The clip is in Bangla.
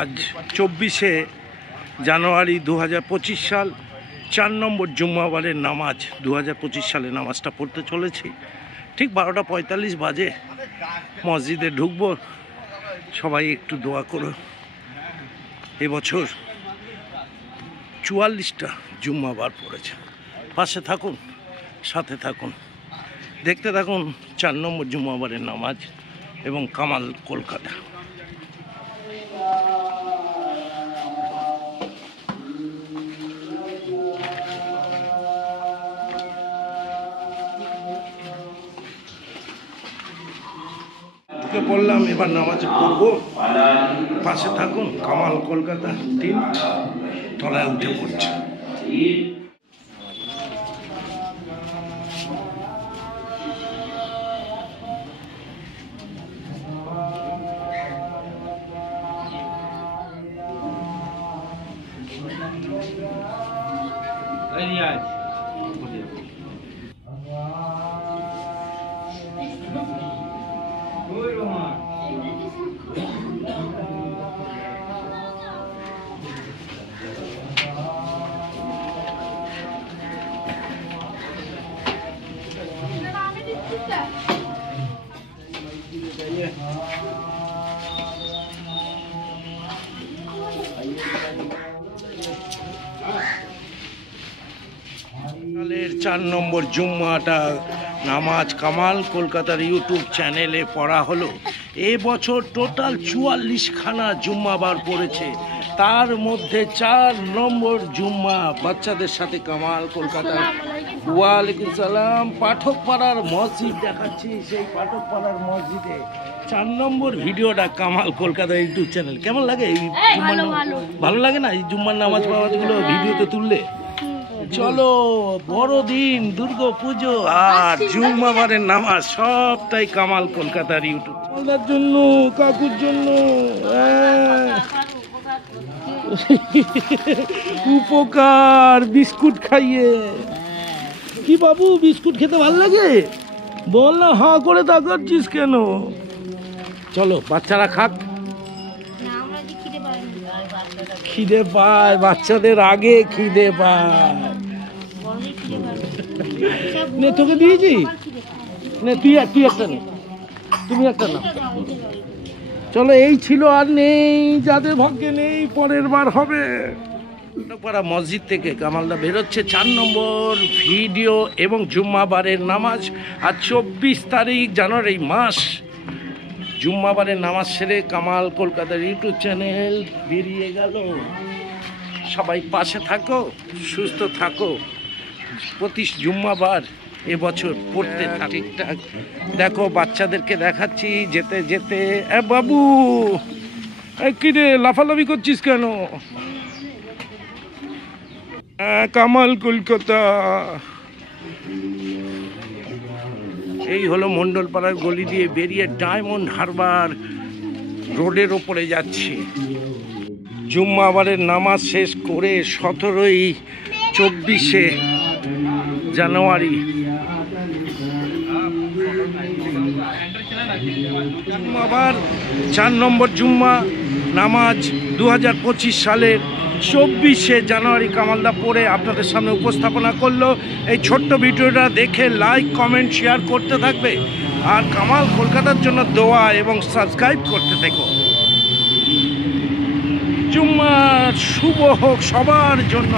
আজ 24শে জানুয়ারি 2025 সাল, 4 নম্বর জুম্মাবারের নামাজ। 2025 সালে নামাজটা পড়তে চলেছি। ঠিক 12টা 45 বাজে মসজিদে ঢুকবো। সবাই একটু দোয়া করো। এবছর 44টা জুম্মাবার পড়েছে। পাশে থাকুন, সাথে থাকুন, দেখতে থাকুন 4 নম্বর জুম্মাবারের নামাজ এবং কামাল কলকাতা। ঢুকে পড়লাম, এবার নামাজ পড়বো। পাশে থাকুন, কামাল কলকাতা 3 তলায় উঠে পড়ছে। সকালের 4 নম্বর জুম্মাটা নামাজ কামাল কলকাতার ইউটিউব চ্যানেলে পড়া হলো। এবছর টোটাল 44খানা জুম্মাবার পড়েছে, তার মধ্যে 4 নম্বর জুম্মা বাচ্চাদের সাথে কামাল কলকাতার। ওয়ালাইকুম সালাম। পাঠকপাড়ার মসজিদ দেখাচ্ছি, সেই পাঠকপাড়ার মসজিদে 4 নম্বর ভিডিওটা কামাল কলকাতার ইউটিউব চ্যানেল। কেমন লাগে এই জুম্মার? ভালো লাগে না এই জুম্মার নামাজ পাওয়াগুলো ভিডিওতে তুললে? চলো, বড়দিন, দুর্গা পুজো আর জুম্মাবারের নামাজ সবটাই কামাল কলকাতার ইউটিউব চ্যানেলের জন্য, কাকুর জন্য। উপকার বিস্কুট খাইয়ে। কি বাবু, বিস্কুট খেতে ভালো লাগে? বল না, হাঁ করে তাকাচ্ছিস কেন? চলো, বাচ্চারা খাক। খিদে পায় বাচ্চাদের, আগে খিদে পায়। নে, তোকে দিয়েছি, নে তুই একটা নে, তুমি একটা না। চলো, এই ছিল, আর নেই, যাদের ভাগ্যে নেই পরের বার হবে। পাড়া মসজিদ থেকে কামালদা বেরোচ্ছে 4 নম্বর ভিডিও এবং জুম্মাবারের নামাজ। আর 24 তারিখ জানুয়ারি মাস জুম্মাবারের নামাজ সেরে কামাল কলকাতার ইউটিউব চ্যানেল বেরিয়ে গেল। সবাই পাশে থাকো, সুস্থ থাকো। প্রতি জুম্মাবার এবছর পড়তে ঠিকঠাক। দেখো, বাচ্চাদেরকে দেখাচ্ছি যেতে যেতে। বাবু, কি রে, লাফালাফি করছিস কেন? কামাল কলকাতা। এই হলো মণ্ডলপাড়ার গলি দিয়ে বেরিয়ে ডায়মন্ড হারবার রোডের ওপরে যাচ্ছি। জুম্মাবারের নামাজ শেষ করে 24শে জানুয়ারি জুম্মাবার 4 নম্বর জুম্মা নামাজ 2025 সালের 24শে জানুয়ারি কামালদা পড়ে আপনাদের সামনে উপস্থাপনা করলো। এই ছোট্ট ভিডিওটা দেখে লাইক, কমেন্ট, শেয়ার করতে থাকবে আর কামাল কলকাতার জন্য দোয়া এবং সাবস্ক্রাইব করতে থেকো। জুম্মার শুভ হোক সবার জন্য।